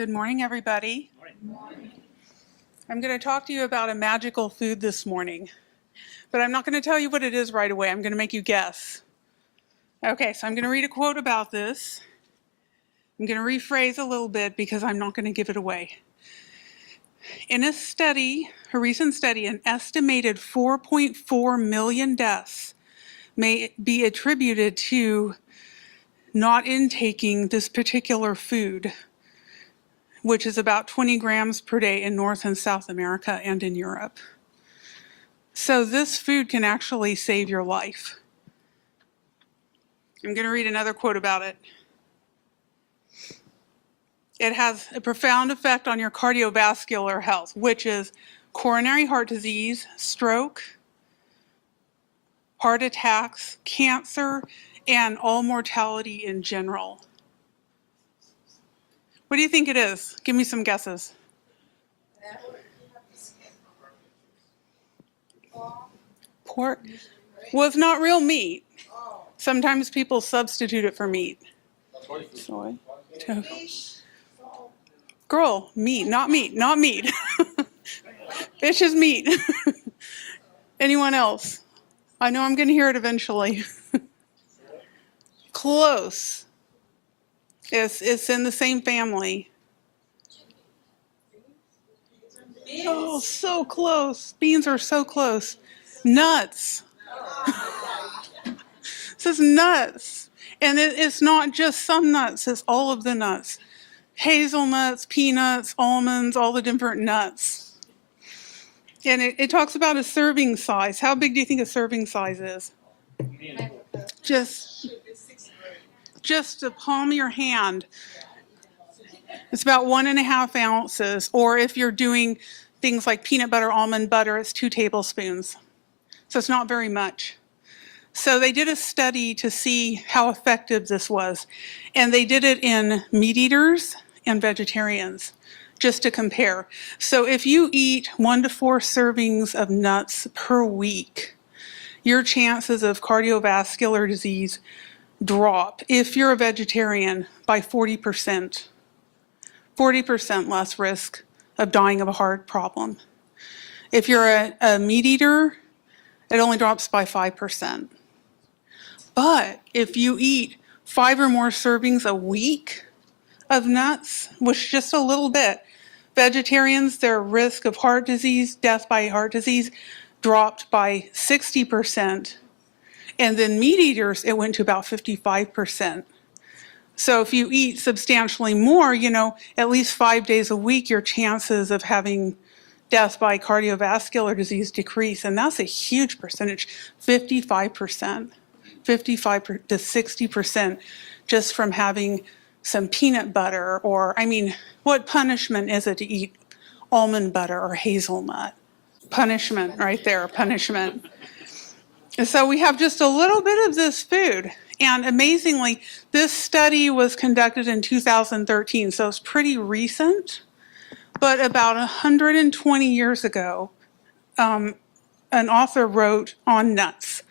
Good morning, everybody. I'm going to talk to you about a magical food this morning, but I'm not going to tell you what it is right away. I'm going to make you guess. Okay, so I'm going to read a quote about this. I'm going to rephrase a little bit because I'm not going to give it away. In a recent study, an estimated 4.4 million deaths may be attributed to not intaking this particular food, which is about 20 grams per day in North and South America and in Europe. So this food can actually save your life. I'm going to read another quote about it. It has a profound effect on your cardiovascular health, which is coronary heart disease, stroke, heart attacks, cancer, and all mortality in general. What do you think it is? Give me some guesses. Pork? Well, it's not real meat. Sometimes people substitute it for meat. Soy. Girl, meat, not meat, not meat. Fish is meat. Anyone else? I know I'm going to hear it eventually. Close. It's in the same family. Oh, so close. Beans are so close. Nuts. This is nuts. And it's not just some nuts, it's all of the nuts. Hazelnuts, peanuts, almonds, all the different nuts. And it talks about a serving size. How big do you think a serving size is? Just the palm of your hand. It's about 1.5 ounces. Or if you're doing things like peanut butter, almond butter, it's 2 tablespoons. So it's not very much. So they did a study to see how effective this was. And they did it in meat eaters and vegetarians, just to compare. So if you eat 1 to 4 servings of nuts per week, your chances of cardiovascular disease drop, if you're a vegetarian, by 40%. 40% less risk of dying of a heart problem. If you're a meat eater, it only drops by 5%. But if you eat 5 or more servings a week of nuts, which just a little bit, vegetarians, their risk of heart disease, death by heart disease, dropped by 60%. And then meat eaters, it went to about 55%. So if you eat substantially more, at least 5 days a week, your chances of having death by cardiovascular disease decrease. And that's a huge percentage, 55%, 55 to 60% just from having some peanut butter or, what punishment is it to eat almond butter or hazelnut? Punishment right there, punishment. And so we have just a little bit of this food. And amazingly, this study was conducted in 2013, so it's pretty recent. But about 120 years ago, an author wrote on nuts.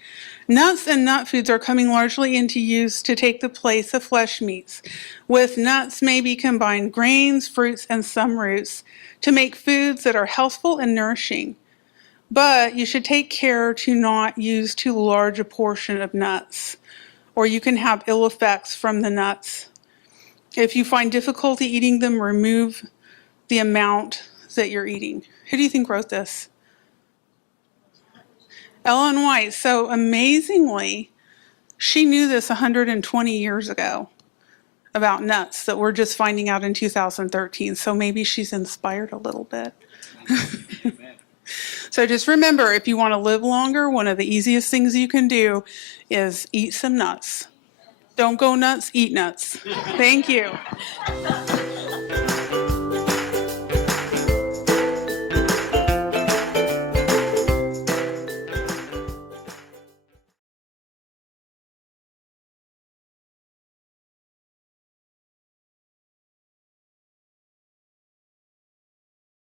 Nuts and nut foods are coming largely into use to take the place of flesh meats. With nuts may be combined grains, fruits, and some roots to make foods that are healthful and nourishing. But you should take care to not use too large a portion of nuts, or you can have ill effects from the nuts. If you find difficulty eating them, remove the amount that you're eating. Who do you think wrote this? Ellen White. So amazingly, she knew this 120 years ago about nuts that we're just finding out in 2013. So maybe she's inspired a little bit. So just remember, if you want to live longer, one of the easiest things you can do is eat some nuts. Don't go nuts, eat nuts. Thank you.